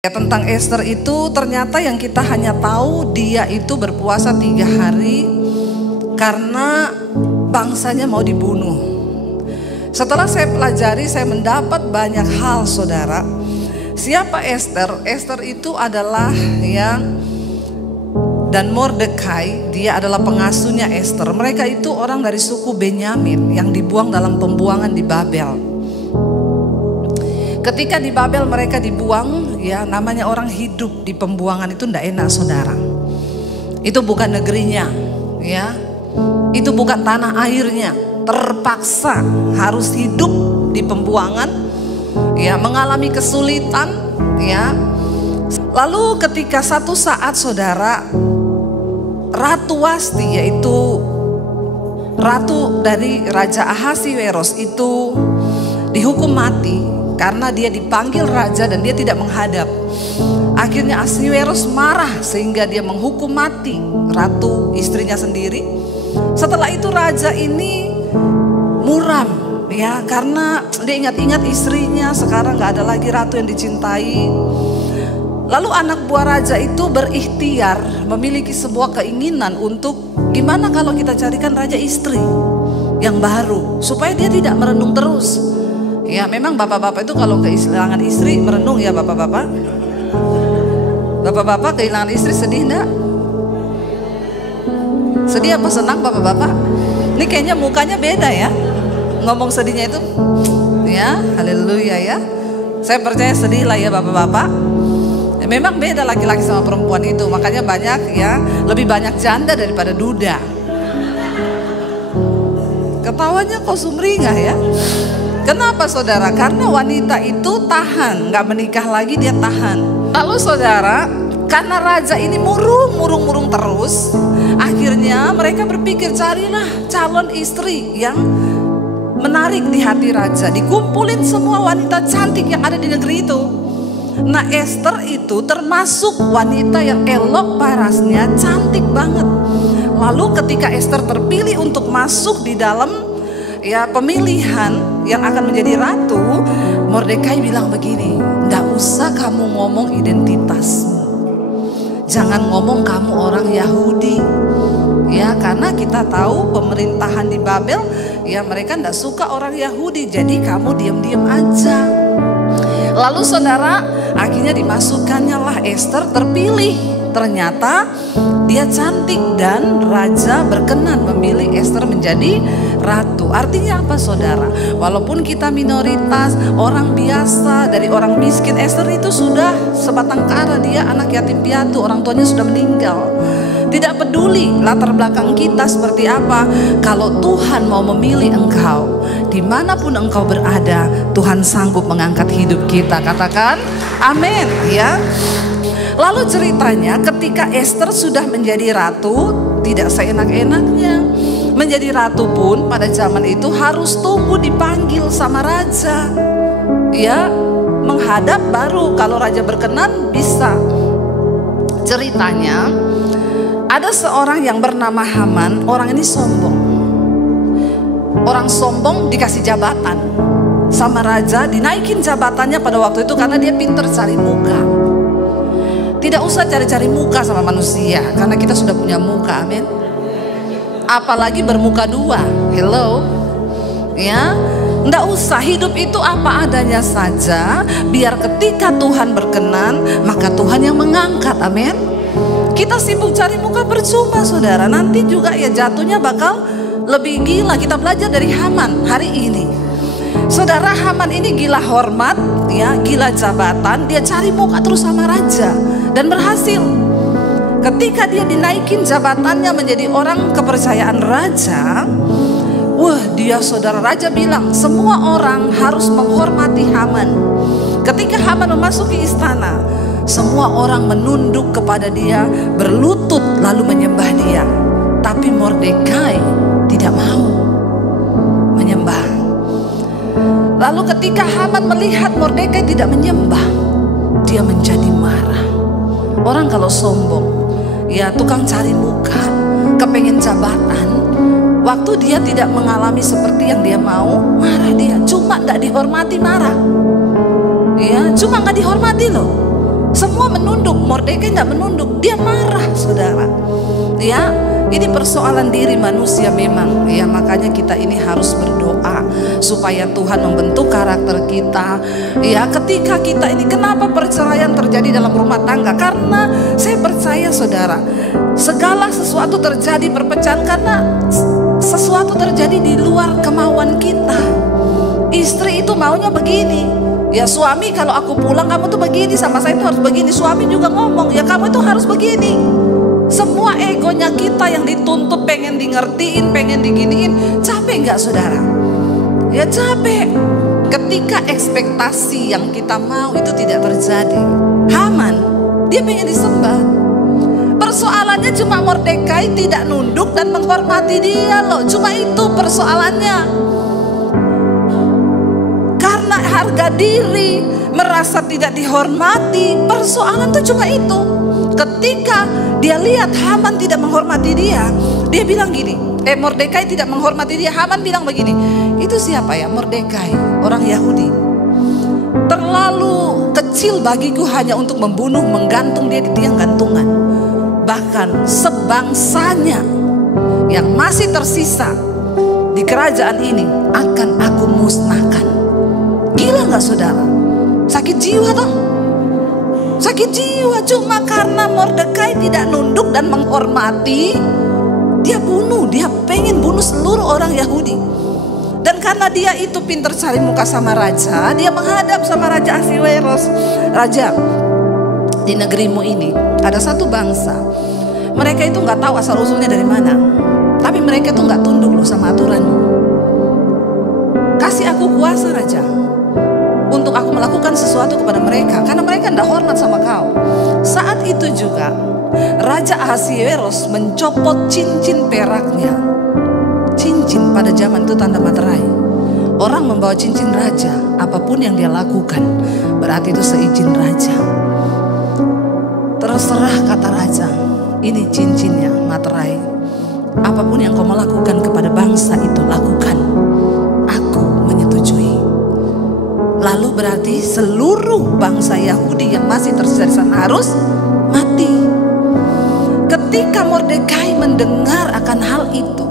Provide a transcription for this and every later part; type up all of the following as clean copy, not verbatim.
Tentang Esther itu ternyata yang kita hanya tahu dia itu berpuasa 3 hari karena bangsanya mau dibunuh. Setelah saya pelajari, saya mendapat banyak hal, saudara. Siapa Esther? Esther itu adalah dan Mordekai, dia adalah pengasuhnya Esther. Mereka itu orang dari suku Benyamin yang dibuang dalam pembuangan di Babel. Ketika di Babel mereka dibuang, namanya orang hidup di pembuangan itu tidak enak, saudara. Itu bukan negerinya, itu bukan tanah airnya. Terpaksa harus hidup di pembuangan, mengalami kesulitan, Lalu ketika satu saat, saudara, Ratu Wasti, yaitu ratu dari Raja Ahasiweros itu dihukum mati karena dia dipanggil raja dan dia tidak menghadap. Akhirnya Ahasiweros marah sehingga dia menghukum mati ratu istrinya sendiri. Setelah itu raja ini muram, karena dia ingat-ingat istrinya sekarang gak ada lagi ratu yang dicintai. Lalu anak buah raja itu berikhtiar memiliki sebuah keinginan untuk gimana kalau kita carikan raja istri yang baru supaya dia tidak merenung terus. Memang bapak-bapak itu kalau kehilangan istri merenung, bapak-bapak. Bapak-bapak kehilangan istri sedih enggak? Sedih apa senang bapak-bapak? Ini kayaknya mukanya beda ya. Ngomong sedihnya itu, haleluya ya. Saya percaya sedih lah ya bapak-bapak. Memang beda laki-laki sama perempuan itu, makanya banyak lebih banyak janda daripada duda. Ketawanya kok sumringah ya. Kenapa, saudara? Karena wanita itu tahan, gak menikah lagi, dia tahan. Lalu saudara, karena raja ini murung terus, akhirnya mereka berpikir carilah calon istri yang menarik di hati raja. Dikumpulin semua wanita cantik yang ada di negeri itu. Nah, Esther itu termasuk wanita yang elok parasnya, cantik banget. Lalu ketika Esther terpilih untuk masuk di dalam pemilihan yang akan menjadi ratu, Mordekai bilang begini, "Nggak usah kamu ngomong identitasmu. Jangan ngomong kamu orang Yahudi." Karena kita tahu pemerintahan di Babel, mereka nggak suka orang Yahudi. Jadi kamu diam-diam aja. Lalu saudara, akhirnya dimasukkannya lah Esther, terpilih. Ternyata dia cantik dan raja berkenan memilih Esther menjadi ratu. Artinya apa, saudara? Walaupun kita minoritas, orang biasa, dari orang miskin, Esther itu sudah sebatang kara. Dia anak yatim piatu, orang tuanya sudah meninggal. Tidak peduli latar belakang kita seperti apa, kalau Tuhan mau memilih engkau, dimanapun engkau berada, Tuhan sanggup mengangkat hidup kita. Katakan amin ya. Lalu ceritanya ketika Esther sudah menjadi ratu, tidak seenak-enaknya. Menjadi ratu pun pada zaman itu harus tunggu dipanggil sama raja, menghadap baru kalau raja berkenan bisa. Ceritanya ada seorang yang bernama Haman. Orang ini sombong. Orang sombong dikasih jabatan sama raja, dinaikin jabatannya pada waktu itu karena dia pintar cari muka. Tidak usah cari-cari muka sama manusia, karena kita sudah punya muka, amin. Apalagi bermuka dua, hello. Nggak usah, hidup itu apa adanya saja. Biar ketika Tuhan berkenan, maka Tuhan yang mengangkat, amin. Kita sibuk cari muka percuma, saudara. Nanti juga jatuhnya bakal lebih gila. Kita belajar dari Haman hari ini. Saudara, Haman ini gila hormat, gila jabatan. Dia cari muka terus sama raja dan berhasil. Ketika dia dinaikin jabatannya menjadi orang kepercayaan raja, dia, saudara, raja bilang semua orang harus menghormati Haman. Ketika Haman memasuki istana, semua orang menunduk kepada dia, berlutut lalu menyembah dia. Tapi Mordekai tidak mau menyembah. Lalu ketika Haman melihat Mordekai tidak menyembah, dia menjadi marah. Orang kalau sombong, tukang cari muka, kepengen jabatan, waktu dia tidak mengalami seperti yang dia mau, marah dia. Cuma gak dihormati marah. Cuma gak dihormati loh. Semua menunduk, Mordekai nggak menunduk, dia marah saudara. Ya, ini persoalan diri manusia memang. Ya, makanya kita ini harus berdoa supaya Tuhan membentuk karakter kita. Ya, ketika kita ini, kenapa perceraian terjadi dalam rumah tangga? Karena saya percaya saudara, segala sesuatu terjadi perpecahan karena sesuatu terjadi di luar kemauan kita. Istri itu maunya begini. Ya suami, kalau aku pulang kamu tuh begini sama saya itu harus begini. Suami juga ngomong, ya kamu itu harus begini. Semua egonya kita yang dituntut, pengen di ngertiin, pengen diginiin. Capek nggak saudara? Ya capek. Ketika ekspektasi yang kita mau itu tidak terjadi. Haman, dia pengen disembah. Persoalannya cuma Mordekai tidak nunduk dan menghormati dia loh. Cuma itu persoalannya. Karena harga diri, merasa tidak dihormati, persoalan itu cuma itu. Ketika dia lihat Haman tidak menghormati dia, dia bilang gini, Mordekai tidak menghormati dia. Haman bilang begini, itu siapa ya Mordekai, orang Yahudi, terlalu kecil bagiku hanya untuk membunuh, menggantung dia di tiang gantungan. Bahkan sebangsanya yang masih tersisa di kerajaan ini akan aku musnahkan. Gila gak saudara? Sakit jiwa toh? Sakit jiwa cuma karena Mordekai tidak nunduk dan menghormati. Dia bunuh, dia pengen bunuh seluruh orang Yahudi. Dan karena dia itu pintar cari muka sama raja, dia menghadap sama Raja Ahasiweros. Raja, di negerimu ini ada satu bangsa, mereka itu gak tahu asal usulnya dari mana, tapi mereka itu gak tunduk loh sama aturanmu. Kasih aku kuasa Raja, untuk aku melakukan sesuatu kepada mereka, karena mereka tidak hormat sama kau. Saat itu juga Raja Ahasiweros mencopot cincin peraknya. Cincin pada zaman itu tanda materai. Orang membawa cincin raja, apapun yang dia lakukan berarti itu seizin raja. Terserah kata raja, ini cincinnya materai. Apapun yang kau mau lakukan kepada bangsa itu lakukan, aku menyetujui. Lalu berarti seluruh bangsa Yahudi yang masih tersisa di sana harus mati. Ketika Mordekai mendengar akan hal itu,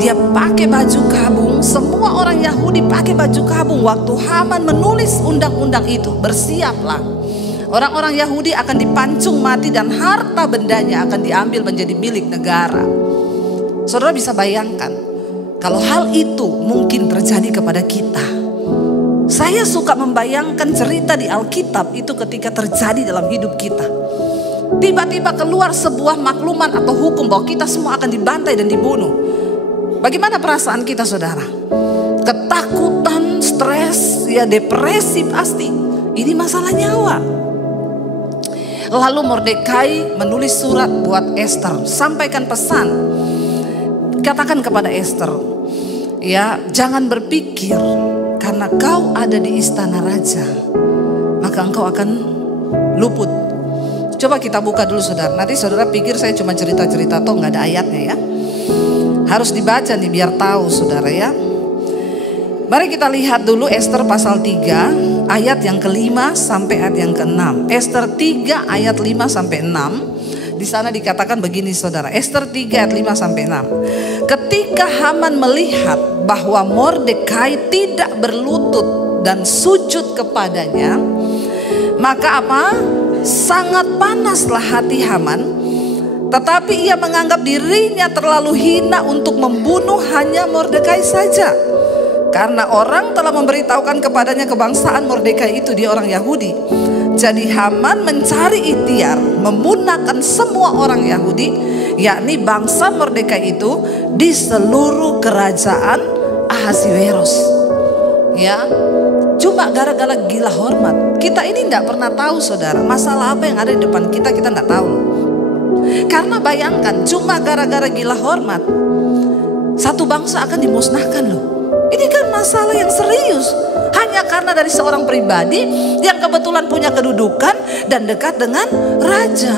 dia pakai baju kabung. Semua orang Yahudi pakai baju kabung. Waktu Haman menulis undang-undang itu, bersiaplah. Orang-orang Yahudi akan dipancung mati dan harta bendanya akan diambil menjadi milik negara. Saudara bisa bayangkan kalau hal itu mungkin terjadi kepada kita. Saya suka membayangkan cerita di Alkitab itu ketika terjadi dalam hidup kita. Tiba-tiba keluar sebuah makluman atau hukum bahwa kita semua akan dibantai dan dibunuh. Bagaimana perasaan kita saudara? Ketakutan, stres, ya depresi pasti. Ini masalah nyawa. Lalu Mordekai menulis surat buat Esther, sampaikan pesan. Katakan kepada Esther, ya jangan berpikir karena kau ada di istana raja maka engkau akan luput. Coba kita buka dulu saudara. Nanti saudara pikir saya cuma cerita-cerita toh nggak ada ayatnya ya. Harus dibaca nih biar tahu saudara ya. Mari kita lihat dulu Esther pasal 3 ayat yang ke-5 sampai ayat yang ke-6. Esther 3 ayat 5 sampai 6. Di sana dikatakan begini saudara. Esther 3 ayat 5 sampai 6. Ketika Haman melihat bahwa Mordekai tidak berlutut dan sujud kepadanya, maka apa? Sangat panaslah hati Haman. Tetapi ia menganggap dirinya terlalu hina untuk membunuh hanya Mordekai saja. Karena orang telah memberitahukan kepadanya kebangsaan Mordekai itu dia orang Yahudi. Jadi Haman mencari ikhtiar memunahkan semua orang Yahudi, yakni bangsa Mordekai itu di seluruh kerajaan Ahasiweros. Ya, cuma gara-gara gila hormat. Kita ini tidak pernah tahu saudara, masalah apa yang ada di depan kita tidak tahu. Karena bayangkan, cuma gara-gara gila hormat satu bangsa akan dimusnahkan loh. Ini kan masalah yang serius. Hanya karena dari seorang pribadi yang kebetulan punya kedudukan dan dekat dengan raja.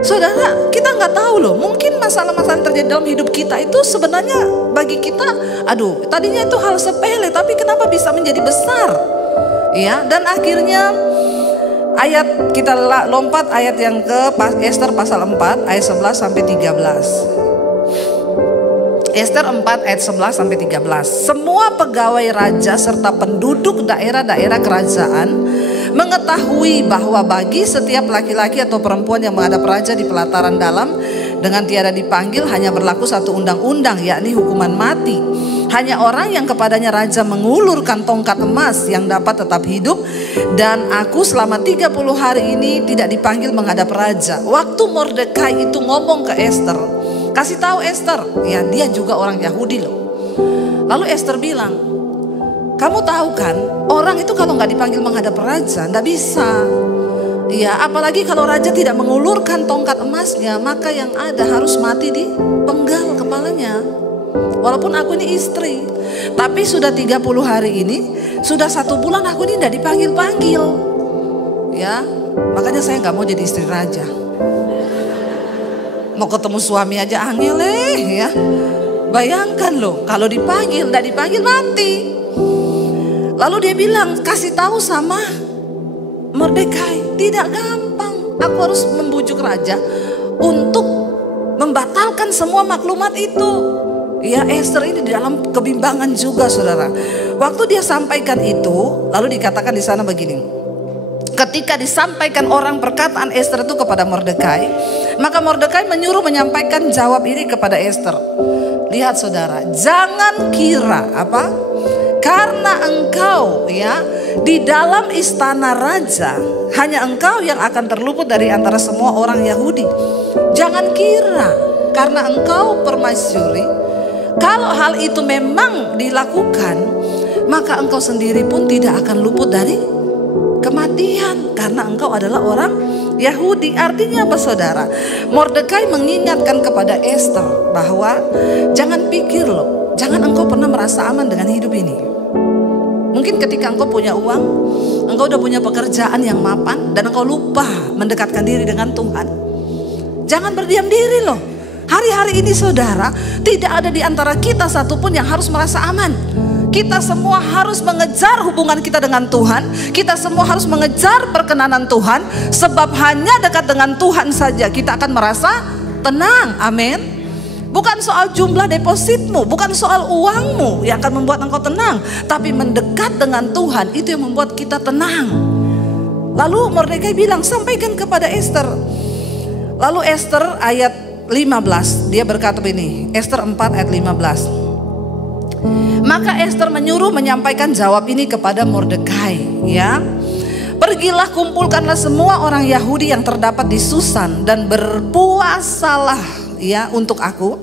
Saudara, kita nggak tahu loh. Mungkin masalah-masalah yang terjadi dalam hidup kita itu sebenarnya bagi kita, aduh, tadinya itu hal sepele, tapi kenapa bisa menjadi besar? Ya, dan akhirnya Ayat kita lompat ayat yang ke Ester pasal 4 ayat 11 sampai 13. Ester 4 ayat 11 sampai 13. Semua pegawai raja serta penduduk daerah-daerah kerajaan mengetahui bahwa bagi setiap laki-laki atau perempuan yang menghadap raja di pelataran dalam dengan tiada dipanggil hanya berlaku satu undang-undang, yakni hukuman mati. Hanya orang yang kepadanya raja mengulurkan tongkat emas yang dapat tetap hidup. Dan aku selama 30 hari ini tidak dipanggil menghadap raja. Waktu Mordekai itu ngomong ke Ester, kasih tahu Ester, ya dia juga orang Yahudi loh. Lalu Ester bilang, kamu tahu kan orang itu kalau nggak dipanggil menghadap raja nggak bisa. Ya, apalagi kalau raja tidak mengulurkan tongkat emasnya, maka yang ada harus mati di penggal kepalanya. Walaupun aku ini istri, tapi sudah 30 hari ini, sudah 1 bulan aku ini tidak dipanggil-panggil. Ya, makanya saya nggak mau jadi istri raja. Mau ketemu suami aja angel ya. Bayangkan loh, kalau dipanggil, tidak dipanggil mati. Lalu dia bilang, kasih tahu sama Mordekai, tidak gampang. Aku harus membujuk raja untuk membatalkan semua maklumat itu. Ya, Ester ini di dalam kebimbangan juga, saudara. Waktu dia sampaikan itu, lalu dikatakan di sana begini. Ketika disampaikan orang perkataan Ester itu kepada Mordekai, maka Mordekai menyuruh menyampaikan jawab ini kepada Ester. Lihat saudara, jangan kira apa? Karena engkau ya di dalam istana raja, hanya engkau yang akan terluput dari antara semua orang Yahudi. Jangan kira karena engkau permaisuri, kalau hal itu memang dilakukan, maka engkau sendiri pun tidak akan luput dari kematian, karena engkau adalah orang Yahudi. Artinya apa saudara? Mordekai mengingatkan kepada Ester bahwa jangan pikir loh, jangan engkau pernah merasa aman dengan hidup ini. Mungkin ketika engkau punya uang, engkau udah punya pekerjaan yang mapan, dan engkau lupa mendekatkan diri dengan Tuhan. Jangan berdiam diri loh. Hari-hari ini saudara, tidak ada di antara kita satupun yang harus merasa aman. Kita semua harus mengejar hubungan kita dengan Tuhan. Kita semua harus mengejar perkenanan Tuhan. Sebab hanya dekat dengan Tuhan saja kita akan merasa tenang. Amin. Bukan soal jumlah depositmu, bukan soal uangmu yang akan membuat engkau tenang, tapi mendekat dengan Tuhan itu yang membuat kita tenang. Lalu Mordekai bilang, sampaikan kepada Ester. Lalu Ester ayat 15, dia berkata begini, Ester 4 ayat 15. Maka Ester menyuruh menyampaikan jawab ini kepada Mordekai, ya. Pergilah, kumpulkanlah semua orang Yahudi yang terdapat di Susan dan berpuasalah ya untuk aku.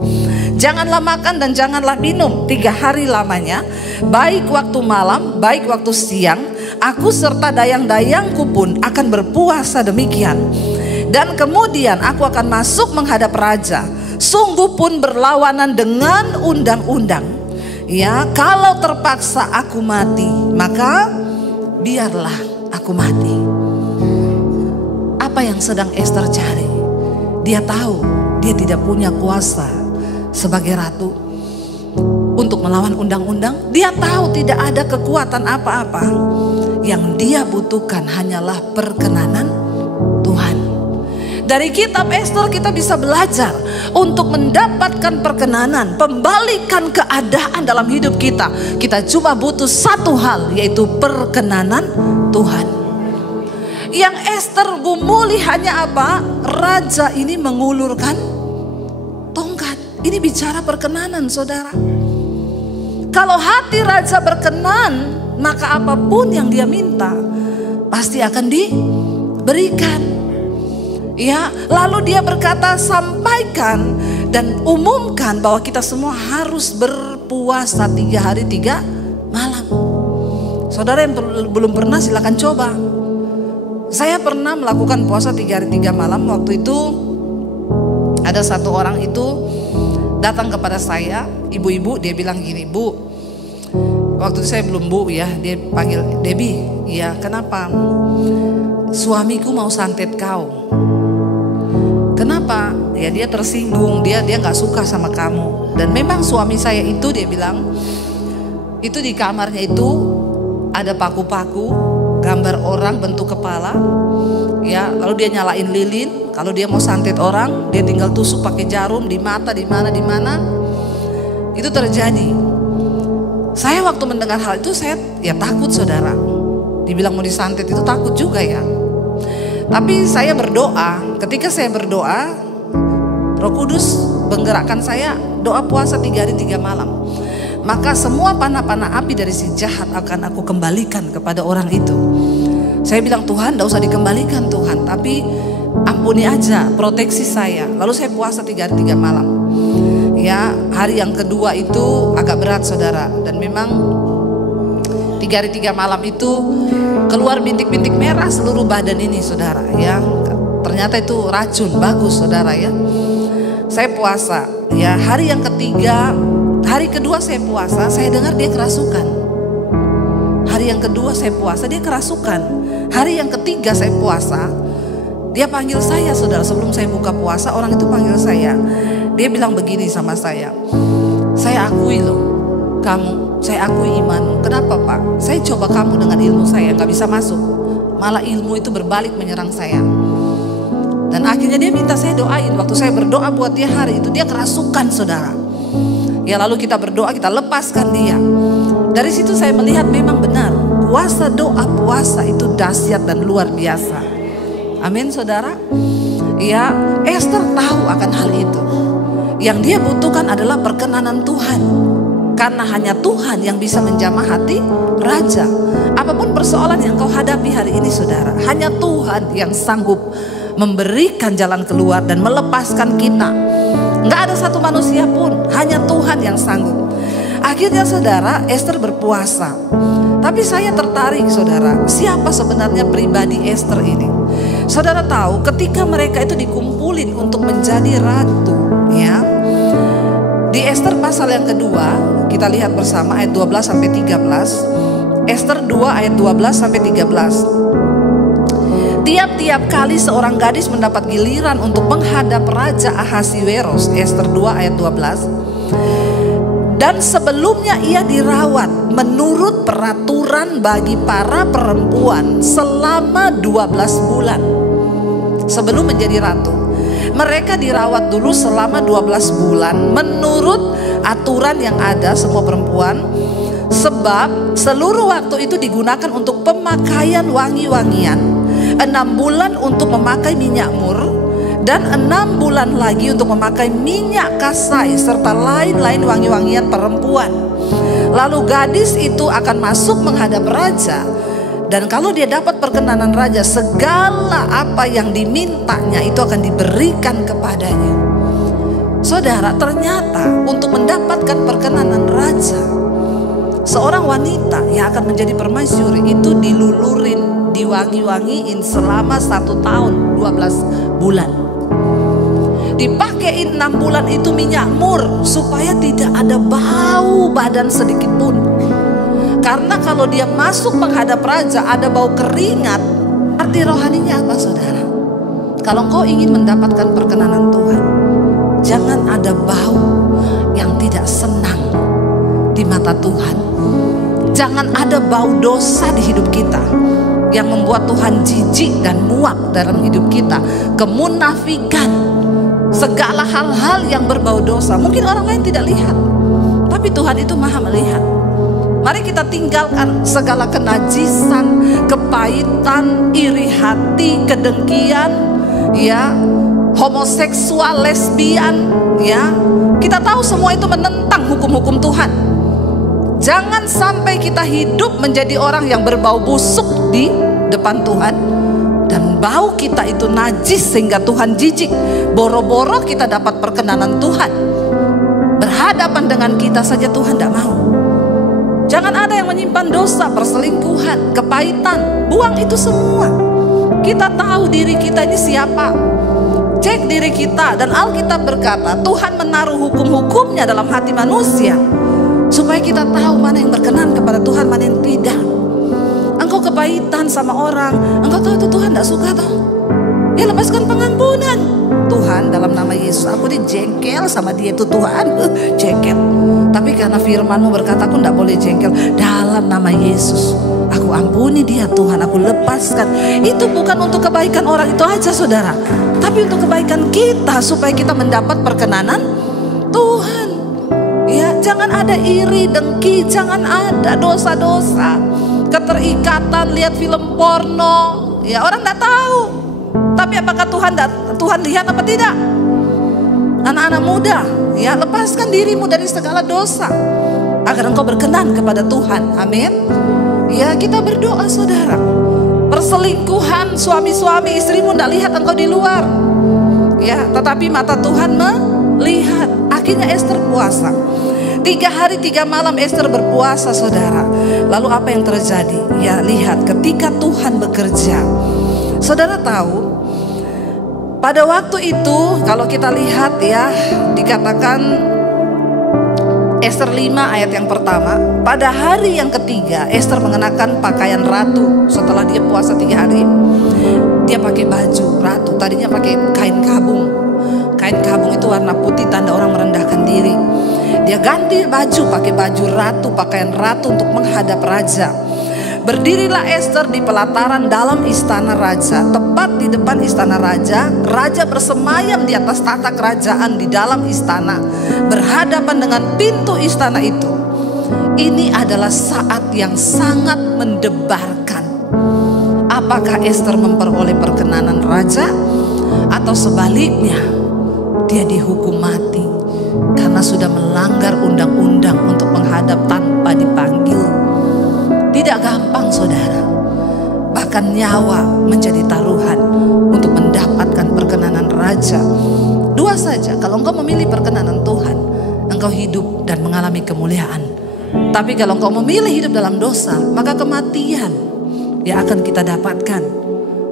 Janganlah makan dan janganlah minum 3 hari lamanya, baik waktu malam, baik waktu siang. Aku serta dayang-dayangku pun akan berpuasa demikian. Dan kemudian aku akan masuk menghadap raja. Sungguh pun berlawanan dengan undang-undang. Ya, kalau terpaksa aku mati, maka biarlah aku mati. Apa yang sedang Ester cari? Dia tahu dia tidak punya kuasa sebagai ratu untuk melawan undang-undang. Dia tahu tidak ada kekuatan apa-apa. Yang dia butuhkan hanyalah perkenanan Tuhan. Dari kitab Ester kita bisa belajar untuk mendapatkan perkenanan, pembalikan keadaan dalam hidup kita. Kita cuma butuh satu hal, yaitu perkenanan Tuhan. Yang Ester gumuli hanya apa? Raja ini mengulurkan tongkat. Ini bicara perkenanan saudara. Kalau hati raja berkenan, maka apapun yang dia minta pasti akan diberikan. Ya, lalu dia berkata, sampaikan dan umumkan bahwa kita semua harus berpuasa 3 hari 3 malam. Saudara yang belum pernah silakan coba. Saya pernah melakukan puasa 3 hari 3 malam. Waktu itu ada satu orang itu datang kepada saya, ibu-ibu, dia bilang gini, Bu, waktu itu saya belum Bu ya, dia panggil Debbie. Ya, kenapa? Suamiku mau santet kau. Kenapa? Ya dia tersinggung, dia nggak suka sama kamu. Dan memang suami saya itu, dia bilang, itu di kamarnya itu ada paku-paku gambar orang bentuk kepala, ya, lalu dia nyalain lilin. Kalau dia mau santet orang, dia tinggal tusuk pakai jarum di mata, di mana. Itu terjadi. Saya waktu mendengar hal itu saya ya takut, saudara. Dibilang mau disantet itu takut juga ya. Tapi saya berdoa. Ketika saya berdoa, Roh Kudus menggerakkan saya doa puasa 3 hari 3 malam. Maka semua panah-panah api dari si jahat akan aku kembalikan kepada orang itu. Saya bilang, Tuhan, tidak usah dikembalikan Tuhan, tapi ampuni aja, proteksi saya. Lalu saya puasa 3 hari 3 malam. Ya, hari yang kedua itu agak berat, saudara. Dan memang 3 hari 3 malam itu keluar bintik-bintik merah seluruh badan ini, saudara. Ya, ternyata itu racun, bagus, saudara ya. Saya puasa, ya, hari yang ketiga, hari kedua saya puasa, saya dengar dia kerasukan. Hari yang kedua saya puasa, dia kerasukan. Hari yang ketiga saya puasa, dia panggil saya, saudara. Sebelum saya buka puasa, orang itu panggil saya. Dia bilang begini sama saya akui loh kamu, saya akui imanmu. Kenapa Pak? Saya coba kamu dengan ilmu saya, gak bisa masuk. Malah ilmu itu berbalik menyerang saya. Dan akhirnya dia minta saya doain. Waktu saya berdoa buat dia hari itu, dia kerasukan, saudara. Ya, lalu kita berdoa, kita lepaskan dia. Dari situ saya melihat memang benar, kuasa doa puasa itu dahsyat dan luar biasa. Amin, saudara. Ya, Esther tahu akan hal itu. Yang dia butuhkan adalah perkenanan Tuhan. Karena hanya Tuhan yang bisa menjamah hati raja. Apapun persoalan yang kau hadapi hari ini, saudara, hanya Tuhan yang sanggup memberikan jalan keluar dan melepaskan kita. Nggak ada satu manusia pun, hanya Tuhan yang sanggup. Akhirnya, saudara, Esther berpuasa. Tapi saya tertarik, saudara, siapa sebenarnya pribadi Esther ini? Saudara tahu, ketika mereka itu dikumpulin untuk menjadi ratu, ya, di Esther pasal yang kedua, kita lihat bersama ayat 12 sampai 13. Esther 2 ayat 12 sampai 13. Tiap-tiap kali seorang gadis mendapat giliran untuk menghadap Raja Ahasiweros, Esther 2 ayat 12. Dan sebelumnya ia dirawat menurut peraturan bagi para perempuan selama 12 bulan. Sebelum menjadi ratu, mereka dirawat dulu selama 12 bulan menurut aturan yang ada semua perempuan. Sebab seluruh waktu itu digunakan untuk pemakaian wangi-wangian, 6 bulan untuk memakai minyak mur, dan 6 bulan lagi untuk memakai minyak kasai serta lain-lain wangi-wangian perempuan. Lalu gadis itu akan masuk menghadap raja, dan kalau dia dapat perkenanan raja, segala apa yang dimintanya itu akan diberikan kepadanya. Saudara, ternyata untuk mendapatkan perkenanan raja, seorang wanita yang akan menjadi permaisuri itu dilulurin, diwangi-wangiin selama 1 tahun 12 bulan. Dipakein 6 bulan itu minyak mur supaya tidak ada bau badan sedikit pun. Karena kalau dia masuk menghadap raja ada bau keringat, arti rohaninya apa, saudara? Kalau engkau ingin mendapatkan perkenanan Tuhan, jangan ada bau yang tidak senang di mata Tuhan. Jangan ada bau dosa di hidup kita yang membuat Tuhan jijik dan muak dalam hidup kita. Kemunafikan, segala hal-hal yang berbau dosa. Mungkin orang lain tidak lihat, tapi Tuhan itu maha melihat. Mari kita tinggalkan segala kenajisan, kepahitan, iri hati, kedengkian, ya, homoseksual, lesbian, ya. Kita tahu semua itu menentang hukum-hukum Tuhan. Jangan sampai kita hidup menjadi orang yang berbau busuk di depan Tuhan, dan bau kita itu najis sehingga Tuhan jijik. Boro-boro kita dapat perkenanan Tuhan, berhadapan dengan kita saja Tuhan tidak mau. Jangan ada yang menyimpan dosa, perselingkuhan, kepahitan. Buang itu semua. Kita tahu diri kita ini siapa. Cek diri kita. Dan Alkitab berkata, Tuhan menaruh hukum-hukumnya dalam hati manusia, supaya kita tahu mana yang berkenan kepada Tuhan, mana yang tidak. Engkau kepahitan sama orang, engkau tahu itu Tuhan tidak suka toh. Ya, lepaskan pengampunan. Tuhan, dalam nama Yesus, aku ini jengkel sama dia itu Tuhan, jengkel. Tapi karena firman-Mu berkata aku tidak boleh jengkel, dalam nama Yesus Aku ampuni dia Tuhan, aku lepaskan. Itu bukan untuk kebaikan orang itu aja saudara, tapi untuk kebaikan kita, supaya kita mendapat perkenanan Tuhan. Ya, jangan ada iri, dengki, jangan ada dosa-dosa, keterikatan, lihat film porno. Ya, orang tidak tahu. Tapi apakah Tuhan lihat apa tidak? Anak-anak muda, ya, lepaskan dirimu dari segala dosa agar engkau berkenan kepada Tuhan. Amin. Ya, kita berdoa saudara. Perselingkuhan suami-suami, istrimu tidak lihat engkau di luar. Ya, tetapi mata Tuhan melihat. Akhirnya Ester puasa. 3 hari 3 malam Ester berpuasa saudara. Lalu apa yang terjadi? Ya, lihat ketika Tuhan bekerja. Saudara tahu, pada waktu itu kalau kita lihat ya, dikatakan Ester 5 ayat yang pertama, pada hari yang ketiga Ester mengenakan pakaian ratu. Setelah dia puasa 3 hari, dia pakai baju ratu. Tadinya pakai kain kabung. Kain kabung itu warna putih, tanda orang merendahkan diri. Dia ganti baju, pakai baju ratu, pakaian ratu untuk menghadap raja. Berdirilah Ester di pelataran dalam istana raja. Tepat di depan istana raja, raja bersemayam di atas tahta kerajaan di dalam istana, berhadapan dengan pintu istana itu. Ini adalah saat yang sangat mendebarkan. Apakah Ester memperoleh perkenanan raja, atau sebaliknya dia dihukum mati karena sudah melanggar undang-undang untuk menghadap tanpa dipanggil? Tidak gampang saudara. Bahkan nyawa menjadi taruhan untuk mendapatkan perkenanan raja. 2 saja, kalau engkau memilih perkenanan Tuhan, engkau hidup dan mengalami kemuliaan. Tapi kalau engkau memilih hidup dalam dosa, maka kematian yang akan kita dapatkan.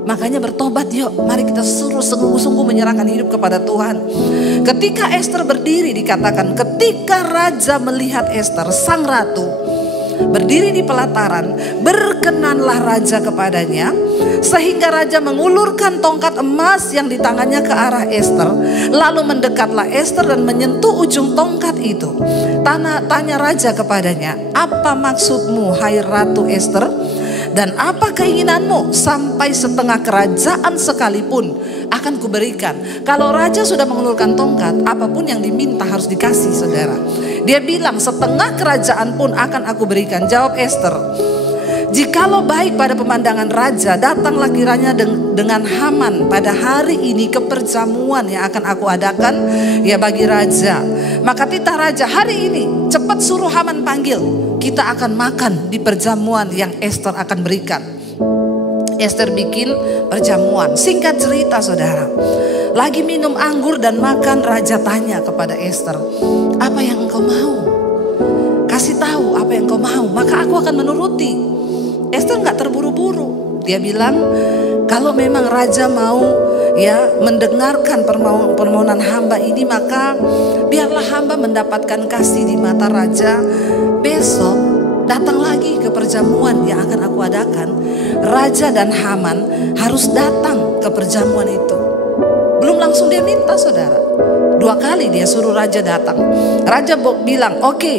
Makanya bertobat yuk, mari kita suruh sungguh-sungguh menyerahkan hidup kepada Tuhan. Ketika Ester berdiri, dikatakan ketika raja melihat Ester sang ratu berdiri di pelataran, berkenanlah raja kepadanya, sehingga raja mengulurkan tongkat emas yang di tangannya ke arah Ester. Lalu mendekatlah Ester dan menyentuh ujung tongkat itu. Tanya raja kepadanya, apa maksudmu hai Ratu Ester? Dan apa keinginanmu? Sampai setengah kerajaan sekalipun akan kuberikan. Kalau raja sudah mengulurkan tongkat, apapun yang diminta harus dikasih saudara. Dia bilang setengah kerajaan pun akan aku berikan. Jawab Ester, jikalau baik pada pemandangan raja, datanglah kiranya dengan Haman pada hari ini ke perjamuan yang akan aku adakan ya bagi raja. Maka titah raja, hari ini cepat suruh Haman panggil, kita akan makan di perjamuan yang Ester akan berikan. Ester bikin perjamuan. Singkat cerita saudara, lagi minum anggur dan makan, raja tanya kepada Ester, apa yang engkau mau? Kasih tahu apa yang engkau mau, maka aku akan menuruti. Ester nggak terburu-buru. Dia bilang, kalau memang raja mau ya mendengarkan permohonan hamba ini, maka biarlah hamba mendapatkan kasih di mata raja. Besok datang lagi ke perjamuan yang akan aku adakan. Raja dan Haman harus datang ke perjamuan itu. Belum langsung dia minta saudara. 2 kali dia suruh raja datang. Raja bilang, oke,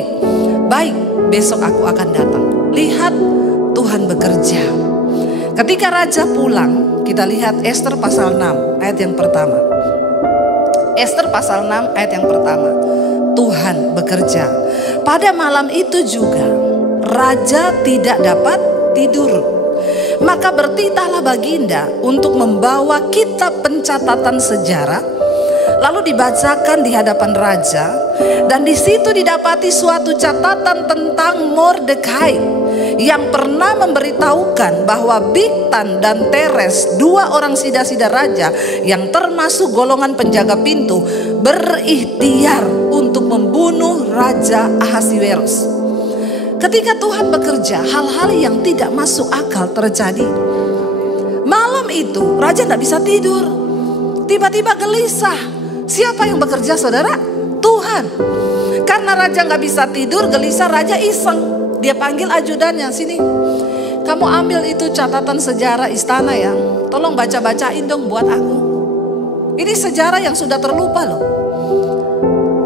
baik, besok aku akan datang. Lihat Tuhan bekerja. Ketika raja pulang, kita lihat Ester pasal 6 ayat yang pertama. Ester pasal 6 ayat yang pertama. Tuhan bekerja. Pada malam itu juga raja tidak dapat tidur. Maka bertitahlah baginda untuk membawa kitab pencatatan sejarah, lalu dibacakan di hadapan raja. Dan di situ didapati suatu catatan tentang Mordekai yang pernah memberitahukan bahwa Bigtan dan Teres, 2 orang sida-sida raja yang termasuk golongan penjaga pintu, berikhtiar untuk membunuh Raja Ahasiwerus. Ketika Tuhan bekerja, hal-hal yang tidak masuk akal terjadi. Malam itu raja tidak bisa tidur. Tiba-tiba gelisah. Siapa yang bekerja saudara? Tuhan. Karena raja nggak bisa tidur, gelisah, raja iseng. Dia panggil ajudannya, sini, kamu ambil itu catatan sejarah istana ya, tolong baca-bacain dong buat aku. Ini sejarah yang sudah terlupa loh.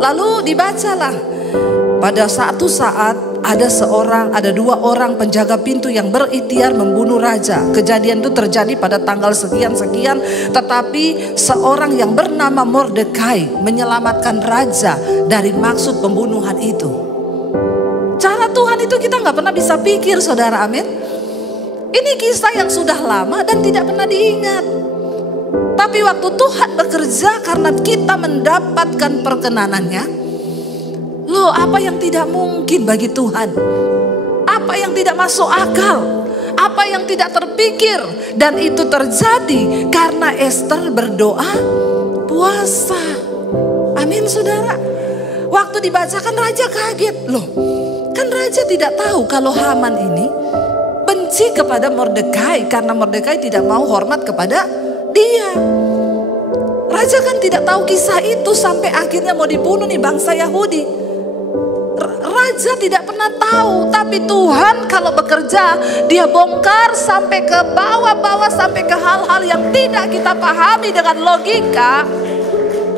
Lalu dibacalah. Pada satu saat ada 2 orang penjaga pintu yang berikhtiar membunuh raja. Kejadian itu terjadi pada tanggal sekian-sekian, tetapi seorang yang bernama Mordekai menyelamatkan raja dari maksud pembunuhan itu. Cara Tuhan itu kita nggak pernah bisa pikir, saudara, amin. Ini kisah yang sudah lama dan tidak pernah diingat. Tapi waktu Tuhan bekerja karena kita mendapatkan perkenanannya, loh, apa yang tidak mungkin bagi Tuhan? Apa yang tidak masuk akal? Apa yang tidak terpikir? Dan itu terjadi karena Ester berdoa puasa. Amin, saudara. Waktu dibacakan raja kaget. Loh, kan raja tidak tahu kalau Haman ini benci kepada Mordekai karena Mordekai tidak mau hormat kepada dia. Raja kan tidak tahu kisah itu sampai akhirnya mau dibunuh nih bangsa Yahudi. Raja tidak pernah tahu, tapi Tuhan kalau bekerja dia bongkar sampai ke bawah-bawah, sampai ke hal-hal yang tidak kita pahami dengan logika.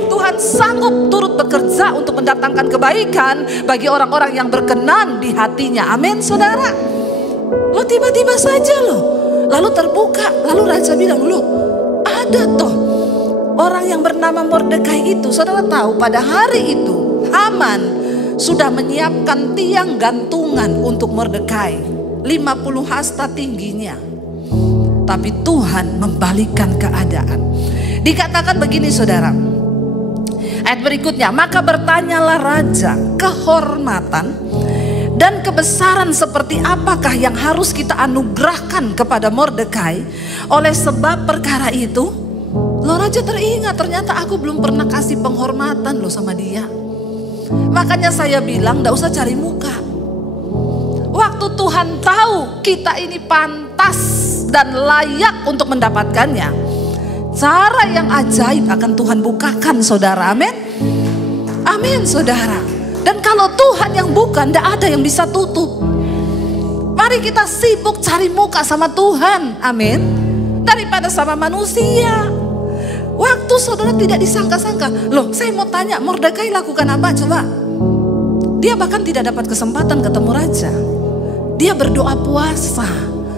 Tuhan sanggup turut bekerja untuk mendatangkan kebaikan bagi orang-orang yang berkenan di hatinya. Amin, saudara. Lo tiba-tiba saja loh, lalu terbuka, lalu raja bilang, loh ada toh orang yang bernama Mordekai itu. Saudara tahu pada hari itu Haman sudah menyiapkan tiang gantungan untuk Mordekai, 50 hasta tingginya. Tapi Tuhan membalikkan keadaan. Dikatakan begini, saudara. Ayat berikutnya, maka bertanyalah raja, kehormatan dan kebesaran seperti apakah yang harus kita anugerahkan kepada Mordekai oleh sebab perkara itu? Loh, raja teringat, ternyata aku belum pernah kasih penghormatan loh sama dia. Makanya saya bilang gak usah cari muka. Waktu Tuhan tahu kita ini pantas dan layak untuk mendapatkannya, cara yang ajaib akan Tuhan bukakan, saudara. Amin. Amin, saudara. Dan kalau Tuhan yang bukan, gak ada yang bisa tutup. Mari kita sibuk cari muka sama Tuhan, amin, daripada sama manusia. Waktu saudara tidak disangka-sangka. Loh, saya mau tanya, Mordekai lakukan apa coba? Dia bahkan tidak dapat kesempatan ketemu raja. Dia berdoa puasa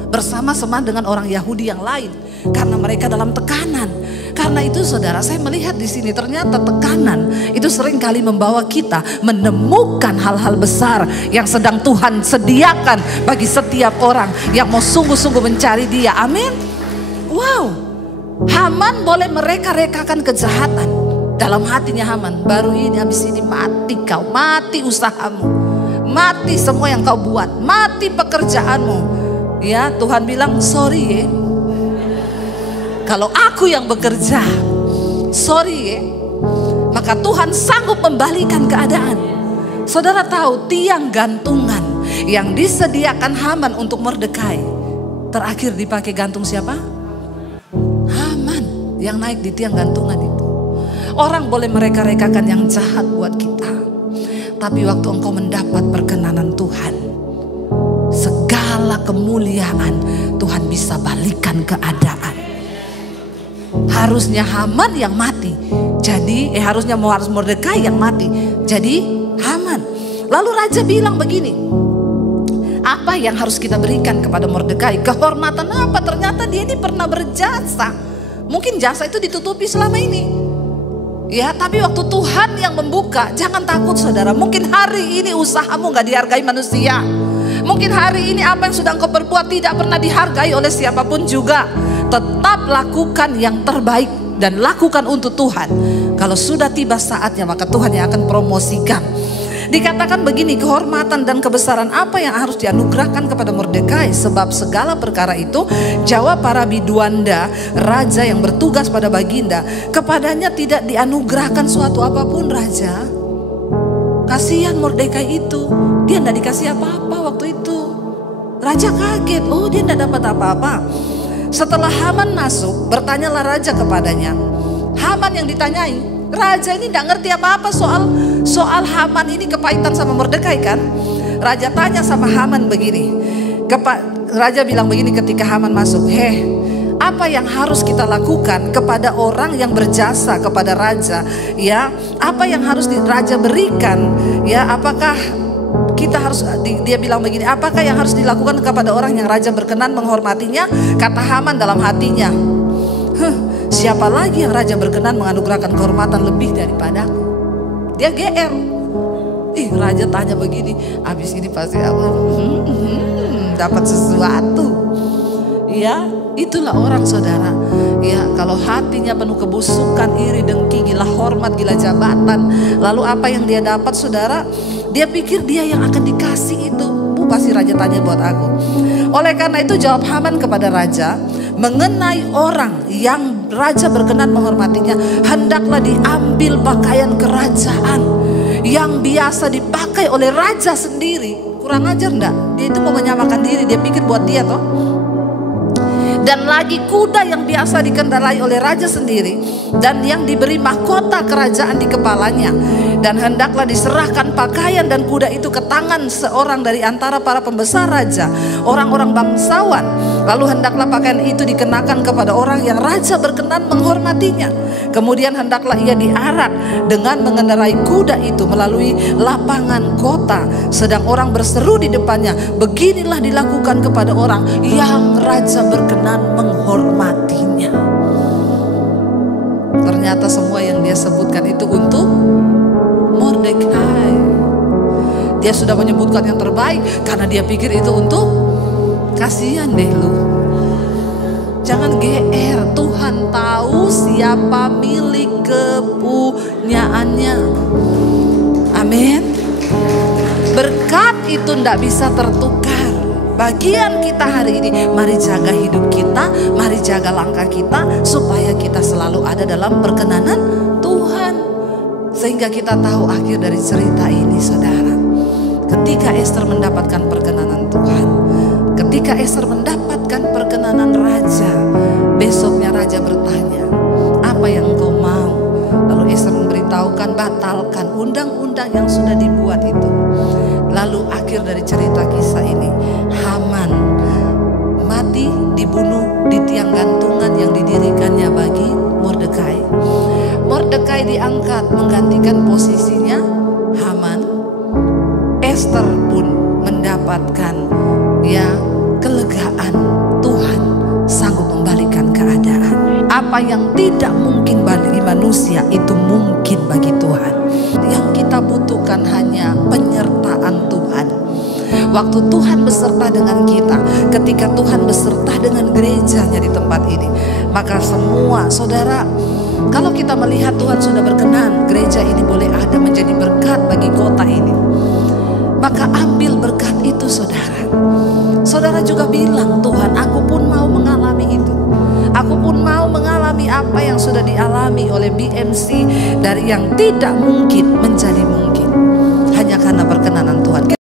bersama-sama dengan orang Yahudi yang lain karena mereka dalam tekanan. Karena itu saudara, saya melihat di sini ternyata tekanan itu sering kali membawa kita menemukan hal-hal besar yang sedang Tuhan sediakan bagi setiap orang yang mau sungguh-sungguh mencari Dia. Amin. Wow. Haman boleh mereka-rekakan kejahatan dalam hatinya. Haman, baru ini habis ini mati kau, mati usahamu, mati semua yang kau buat, mati pekerjaanmu. Ya, Tuhan bilang sorry ya, kalau aku yang bekerja, sorry ya. Maka Tuhan sanggup membalikan keadaan. Saudara tahu tiang gantungan yang disediakan Haman untuk Mordekai, terakhir dipakai gantung siapa? Yang naik di tiang gantungan itu. Orang boleh mereka-rekakan yang jahat buat kita, tapi waktu engkau mendapat perkenanan Tuhan, segala kemuliaan Tuhan bisa balikan keadaan. Harusnya Haman yang mati, jadi harusnya Mordekai yang mati, jadi Haman. Lalu raja bilang begini, apa yang harus kita berikan kepada Mordekai? Kehormatan apa? Ternyata dia ini pernah berjasa. Mungkin jasa itu ditutupi selama ini. Ya, tapi waktu Tuhan yang membuka, jangan takut saudara. Mungkin hari ini usahamu gak dihargai manusia. Mungkin hari ini apa yang sudah engkau perbuat tidak pernah dihargai oleh siapapun juga. Tetap lakukan yang terbaik dan lakukan untuk Tuhan. Kalau sudah tiba saatnya, maka Tuhan yang akan promosikan. Dikatakan begini, kehormatan dan kebesaran apa yang harus dianugerahkan kepada Mordekai? Sebab segala perkara itu, jawab para biduanda, raja yang bertugas pada baginda, kepadanya tidak dianugerahkan suatu apapun raja. Kasihan Mordekai itu, dia tidak dikasih apa-apa waktu itu. Raja kaget, oh dia tidak dapat apa-apa. Setelah Haman masuk, bertanyalah raja kepadanya. Haman yang ditanyai, raja ini tidak ngerti apa-apa soal Haman ini kepahitan sama Mordekai kan. Raja tanya sama Haman begini. Raja bilang begini ketika Haman masuk, apa yang harus kita lakukan kepada orang yang berjasa kepada raja? Ya, apa yang harus raja berikan? Ya, apakah kita harus, dia bilang begini, apakah yang harus dilakukan kepada orang yang raja berkenan menghormatinya? Kata Haman dalam hatinya, siapa lagi yang raja berkenan menganugerahkan kehormatan lebih daripadaku? Dia GR. Raja tanya begini, habis ini pasti apa? Dapat sesuatu. Ya, itulah orang saudara. Ya, kalau hatinya penuh kebusukan, iri, dengki, gila hormat, gila jabatan, lalu apa yang dia dapat saudara? Dia pikir dia yang akan dikasih itu. Pasti raja tanya buat aku. Oleh karena itu jawab Haman kepada raja, mengenai orang yang raja berkenan menghormatinya, hendaklah diambil pakaian kerajaan yang biasa dipakai oleh raja sendiri. Kurang ajar enggak? Dia itu mau menyamakan diri, dia pikir buat dia toh. Dan lagi kuda yang biasa dikendarai oleh raja sendiri, dan yang diberi mahkota kerajaan di kepalanya. Dan hendaklah diserahkan pakaian dan kuda itu ke tangan seorang dari antara para pembesar raja, orang-orang bangsawan. Lalu hendaklah pakaian itu dikenakan kepada orang yang raja berkenan menghormatinya. Kemudian hendaklah ia diarak dengan mengendarai kuda itu melalui lapangan kota, sedang orang berseru di depannya, beginilah dilakukan kepada orang yang raja berkenan menghormatinya. Ternyata semua yang dia sebutkan itu untuk Mordekai. Dia sudah menyebutkan yang terbaik karena dia pikir itu untuk, kasihan deh lu. Jangan GR, Tuhan tahu siapa milik kepunyaannya. Amin. Berkat itu tidak bisa tertukar. Bagian kita hari ini, mari jaga hidup kita, mari jaga langkah kita, supaya kita selalu ada dalam perkenanan Tuhan. Sehingga kita tahu akhir dari cerita ini saudara. Ketika Ester mendapatkan perkenanan Tuhan, ketika Ester mendapatkan perkenanan raja, besoknya raja bertanya, apa yang kau mau? Lalu Ester memberitahukan, batalkan undang-undang yang sudah dibuat itu. Lalu akhir dari cerita kisah ini, Haman mati, dibunuh di tiang gantungan yang didirikannya bagi Mordekai. Mordekai diangkat menggantikan posisinya Haman. Ester pun mendapatkan kelegaan. Tuhan sanggup membalikan keadaan. Apa yang tidak mungkin bagi manusia itu mungkin bagi Tuhan. Yang kita butuhkan hanya penyertaan Tuhan. Waktu Tuhan beserta dengan kita, ketika Tuhan beserta dengan gerejanya di tempat ini, maka semua saudara, kalau kita melihat Tuhan sudah berkenan, gereja ini boleh ada menjadi berkat bagi kota ini, maka ambil berkat itu saudara. Saudara juga bilang, Tuhan aku pun mau mengalami itu. Aku pun mau mengalami apa yang sudah dialami oleh BMC, dari yang tidak mungkin menjadi mungkin.